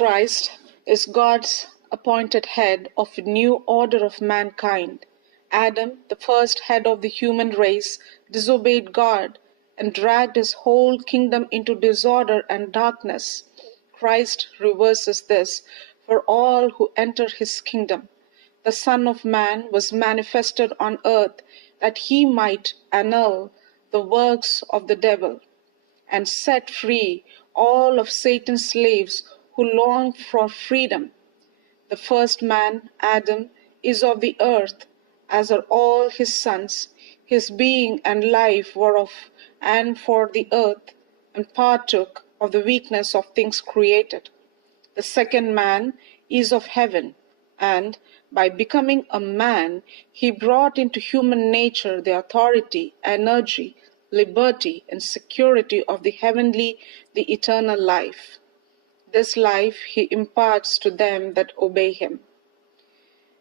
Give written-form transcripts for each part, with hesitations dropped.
Christ is God's appointed head of a new order of mankind. Adam, the first head of the human race, disobeyed God and dragged his whole kingdom into disorder and darkness. Christ reverses this for all who enter his kingdom. The Son of Man was manifested on earth that he might annul the works of the devil and set free all of Satan's slaves who long for freedom. The first man, Adam, is of the earth, as are all his sons. His being and life were of and for the earth, and partook of the weakness of things created. The second man is of heaven, and by becoming a man, he brought into human nature the authority, energy, liberty, and security of the heavenly, the eternal life. This life he imparts to them that obey him.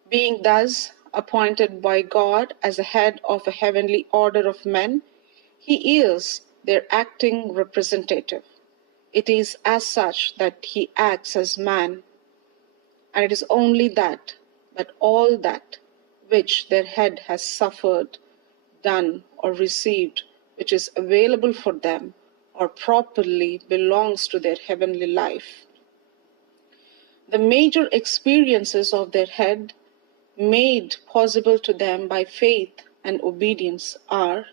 Being thus appointed by God as the head of a heavenly order of men, he is their acting representative. It is as such that he acts as man, and it is only that all that which their head has suffered, done, or received, which is available for them, or properly belongs to their heavenly life. The major experiences of their head, made possible to them by faith and obedience, are: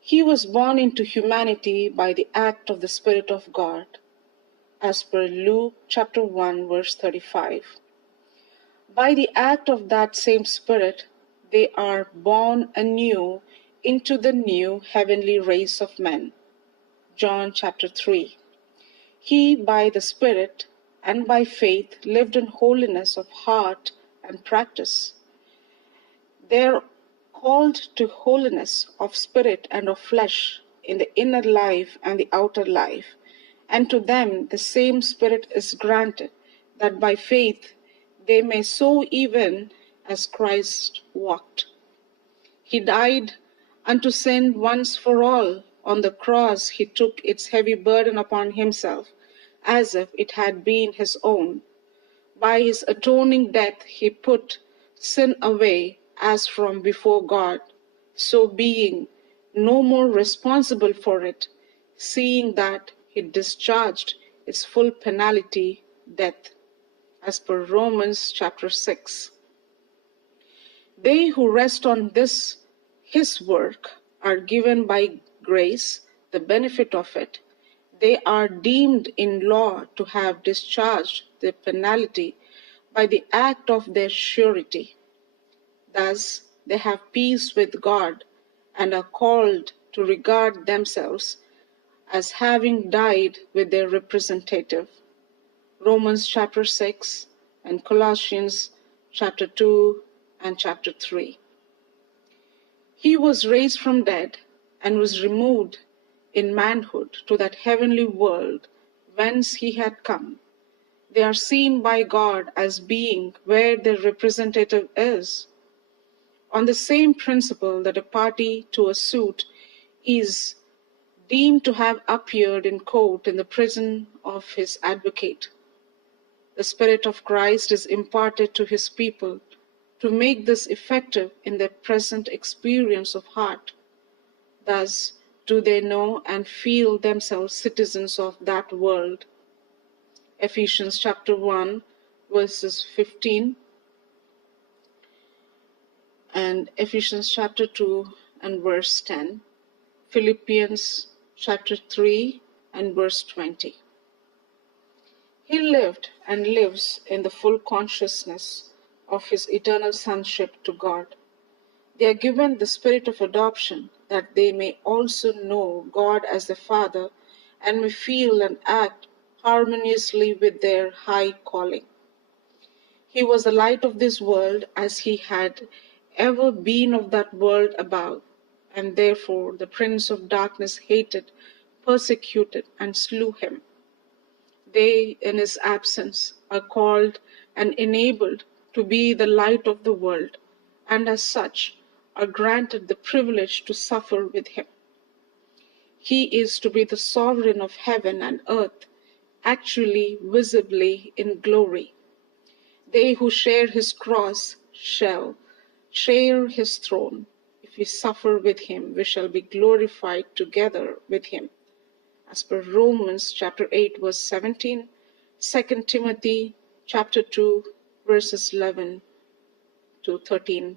he was born into humanity by the act of the Spirit of God, as per Luke chapter 1, verse 35. By the act of that same Spirit, they are born anew into the new heavenly race of men. John chapter 3. He, by the Spirit and by faith, lived in holiness of heart and practice. They are called to holiness of spirit and of flesh in the inner life and the outer life, and to them the same Spirit is granted, that by faith they may so even as Christ walked. He died unto sin once for all. On the cross he took its heavy burden upon himself, as if it had been his own. By his atoning death he put sin away as from before God, so being no more responsible for it, seeing that he discharged its full penalty, death, as per Romans chapter 6. They who rest on this, his work, are given by grace the benefit of it. They are deemed in law to have discharged the penalty by the act of their surety. Thus they have peace with God and are called to regard themselves as having died with their representative. Romans chapter 6 and Colossians chapter 2 and chapter 3. He was raised from dead and was removed in manhood to that heavenly world whence he had come. They are seen by God as being where their representative is. On the same principle that a party to a suit is deemed to have appeared in court in the prison of his advocate, the Spirit of Christ is imparted to his people to make this effective in their present experience of heart. Thus do they know and feel themselves citizens of that world. Ephesians chapter 1, verses 15, and Ephesians chapter 2 and verse 10, Philippians chapter 3 and verse 20. He lived and lives in the full consciousness of his eternal sonship to God. They are given the spirit of adoption, that they may also know God as their Father and may feel and act harmoniously with their high calling. He was the light of this world, as he had ever been of that world above, and therefore the prince of darkness hated, persecuted, and slew him. They, in his absence, are called and enabled to be the light of the world, and as such are granted the privilege to suffer with him. He is to be the sovereign of heaven and earth, actually, visibly in glory. They who share his cross shall share his throne. If we suffer with him, we shall be glorified together with him. As per Romans chapter 8, verse 17, 2 Timothy chapter 2, verses 11 to 13